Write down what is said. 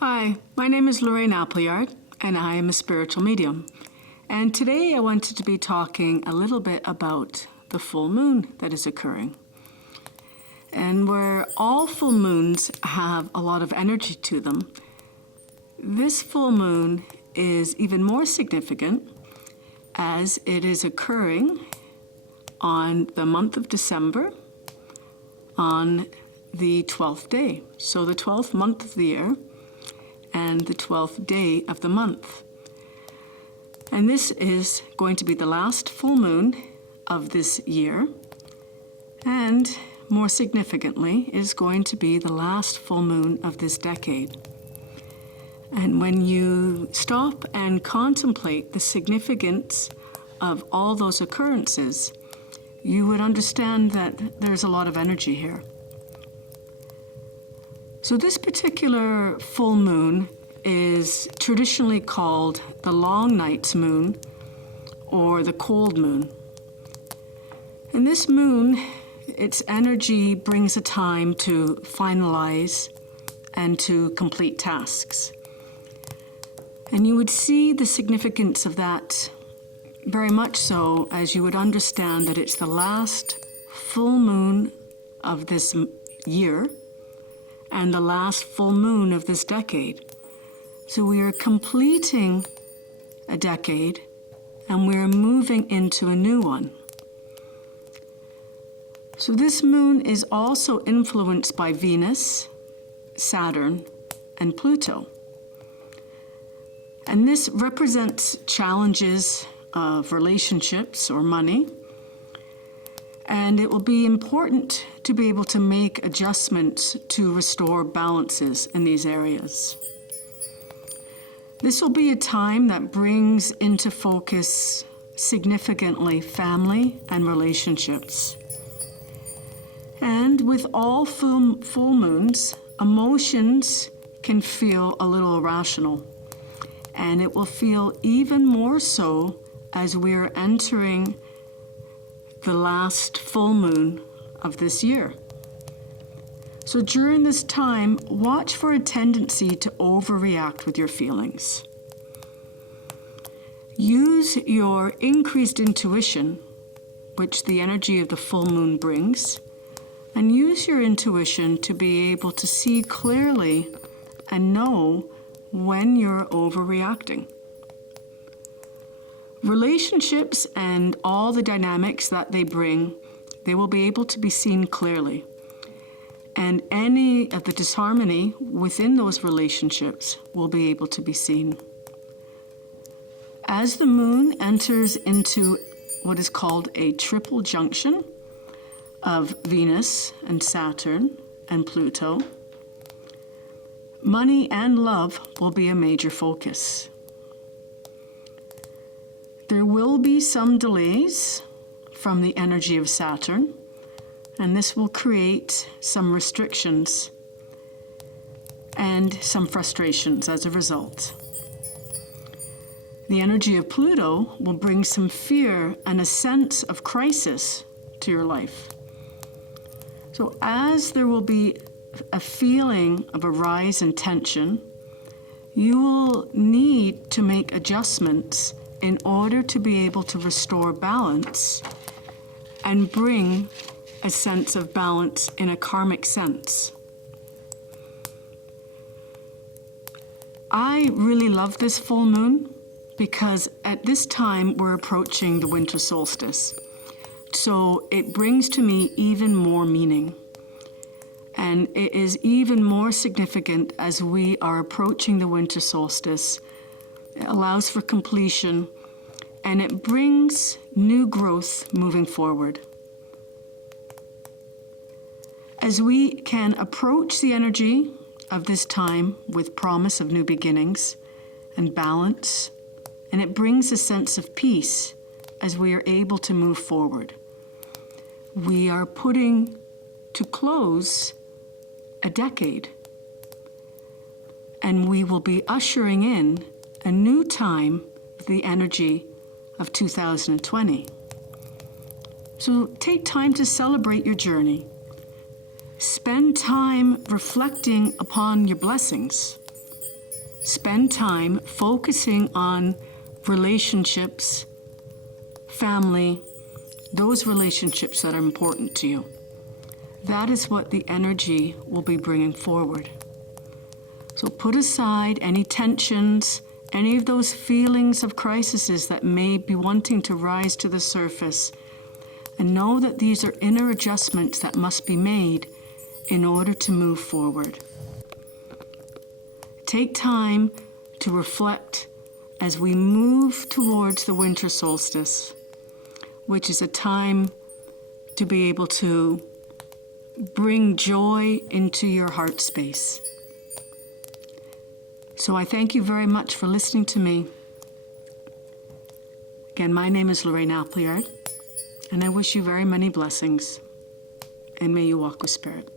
Hi, my name is Lorraine and I am a spiritual medium. And today I wanted to be talking a little bit about the full moon that is occurring. And where all full moons have a lot of energy to them, this full moon is even more significant as it is occurring on the month of December on the 12th day. So the 12th month of the year and the 12th day of the month. And this is going to be the last full moon of this year, and more significantly is going to be the last full moon of this decade. And when you stop and contemplate the significance of all those occurrences, you would understand that there's a lot of energy here. So this particular full moon is traditionally called the long night's moon or the cold moon. And this moon, its energy brings a time to finalize and to complete tasks. And you would see the significance of that very much so as you would understand that it's the last full moon of this year and the last full moon of this decade. So we are completing a decade and we're moving into a new one. So this moon is also influenced by Venus, Saturn, and Pluto. And this represents challenges of relationships or money. And it will be important to be able to make adjustments to restore balances in these areas. This will be a time that brings into focus significantly family and relationships. And with all full moons, emotions can feel a little irrational. And it will feel even more so as we are entering the last full moon of this year. So during this time, watch for a tendency to overreact with your feelings. Use your increased intuition, which the energy of the full moon brings, and use your intuition to be able to see clearly and know when you're overreacting. Relationships and all the dynamics that they bring, they will be able to be seen clearly. And any of the disharmony within those relationships will be able to be seen. As the moon enters into what is called a triple junction of Venus and Saturn and Pluto, money and love will be a major focus. There will be some delays from the energy of Saturn, and this will create some restrictions and some frustrations as a result. The energy of Pluto will bring some fear and a sense of crisis to your life. So as there will be a feeling of a rise in tension, you will need to make adjustments in order to be able to restore balance and bring a sense of balance in a karmic sense. I really love this full moon because at this time we're approaching the winter solstice. So it brings to me even more meaning. And it is even more significant as we are approaching the winter solstice. It allows for completion, and it brings new growth moving forward. As we can approach the energy of this time with promise of new beginnings and balance, and it brings a sense of peace as we are able to move forward. We are putting to close a decade, and we will be ushering in a new time with the energy of 2020. So take time to celebrate your journey. Spend time reflecting upon your blessings spend time focusing on relationships, family, those relationships that are important to you. That is what the energy will be bringing forward. So put aside any tensions, any of those feelings of crises that may be wanting to rise to the surface, and know that these are inner adjustments that must be made in order to move forward. Take time to reflect as we move towards the winter solstice, which is a time to be able to bring joy into your heart space. So I thank you very much for listening to me. Again, my name is Lorraine Appleyard, and I wish you very many blessings, and may you walk with Spirit.